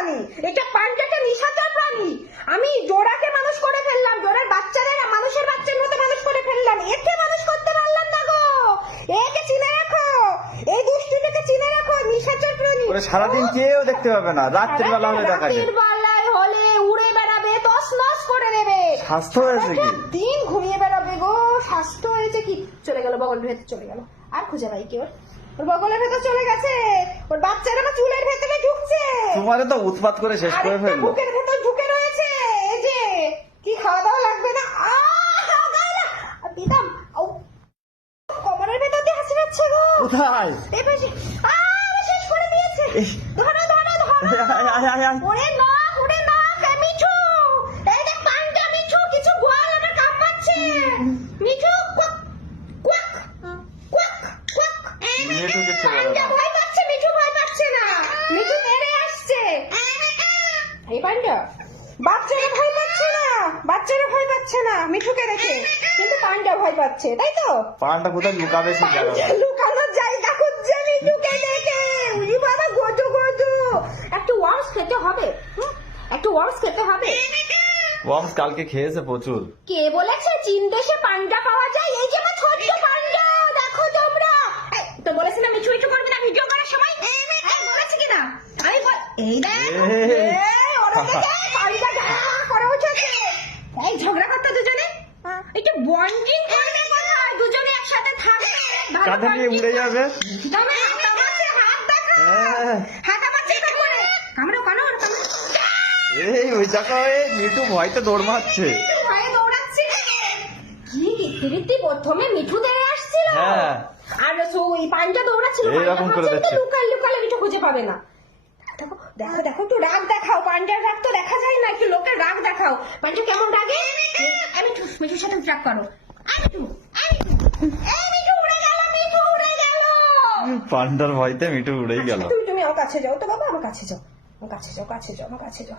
প্রাণী, এটা পান্ডাটা নিশাচর প্রাণী। আমি জোড়াকে মানুষ করে ফেললাম, জোড়ার বাচ্চারা মানুষের বাচ্চার মতো মানুষ করে ফেললাম, একে মানুষ করতে পারলাম না গো। একে চিনে রাখো, এই দুষ্টুটাকে চিনে রাখো, নিশাচর প্রাণী। ওরে সারাদিন কেউ দেখতে পাবে না, রাত্রির বেলা হলে দেখা যায়। রাতের বেলায় হলে উড়ে বেড়াবে, তছনছ করে দেবে। স্বাস্থ্য হয়েছে কি? দিন ঘুমিয়ে বেড়াবে গো, স্বাস্থ্য হয়েছে কি? চলে গেল, বগলের ভেতর চলে গেল, আর খুঁজে পাই কি? ওর বগলের ভেতর চলে গেছে, ওর বাচ্চারা আমার চুলের ভেতরে ঢুকছে। তোমারে তো উৎপাত করে শেষ করে ফেললো। বুকের ভেতর ঢুকে রয়েছে। এই যে কি খাওয়া দাওয়া লাগবে না? দিদাম কোমরের ভেতর দিয়ে হাসি যাচ্ছে গো। কোথায়? এই পাশে। শেষ করে দিয়েছে। ধরো ধরো ধরো। ওরে না, ওরে না, মিঠু। এই দেখ পান্ডা মিঠু, কিছু বল, আমার কাঁপাচ্ছে। Mithu quack quack quack quack. Mithu কিছু বলে পান্ডা না। ভয় পাচ্ছে, মিঠু ভয় পাচ্ছে না। মিঠু তেড়ে আসছে। এই পান্ডা, বাচ্চারা ভয় পাচ্ছে না, বাচ্চারা ভয় পাচ্ছে না মিঠুকে দেখে, কিন্তু পান্ডা ভয় পাচ্ছে, তাই তো? পানটা কোথায় লুকাবে সে জায়গা? পান্ডা লুকানোর জায়গা খুঁজছে মিঠুকে দেখে। উই বাবা, গোজো গোজো। একটু ওয়ার্মস খেতে হবে, একটু ওয়ার্মস খেতে হবে। ওয়ার্মস কালকে খেয়েছে প্রচুর। কে বলেছে চীন দেশে পান্ডা পাওয়া যায়? এই যে আমার ছোট্ট পান্ডা, দেখো তোমরা। এই, তো বলেছি না মিঠু মিঠু করবি না ভিডিও করার সময়? বলেছি কিনা? এই দেখ, ওরা দেখে পান্ডা গা করে উঠেছে। এই ঝগড়া করতে দুজনে, একটু বন্ডিং করবে কোথায়? দুজনে একসাথে থাকবে, ভালো কাঁধে নিয়ে bonding উড়ে যাবে। তবে হাত আমাচ্ছে, হাত দেখা, হাত আমাচ্ছে করে কামড়ো কামড়ো কামড়ো। এই ওই দেখো, এই মিঠু ভয়তে দৌড় মারছে। ভয়ে দৌড়াচ্ছে। কি রীতি প্রথমে মিঠু তেড়ে আসছিল, হ্যাঁ। আর ওই পান্ডা দৌড়াচ্ছিল। এইরকম করে দেখছে। লুকালে মিঠু খুঁজে পাবে না। দেখো দেখো দেখো, একটু রাগ দেখাও, পান্ডার রাগ তো দেখা যায় না, একটু লোকের রাগ দেখাও। পান্ডা কেমন রাগে? মিঠু, মিঠুর সাথে রাগ করো। মিঠু উড়ে গেল, মিঠু উড়ে গেল। পান্ডার ভয়তে মিঠু উড়েই গেল। তুমি আমার কাছে যাও তো বাবা, আমার কাছে যাও, আমার কাছে যাও, কাছে যাও, আমার কাছে যাও।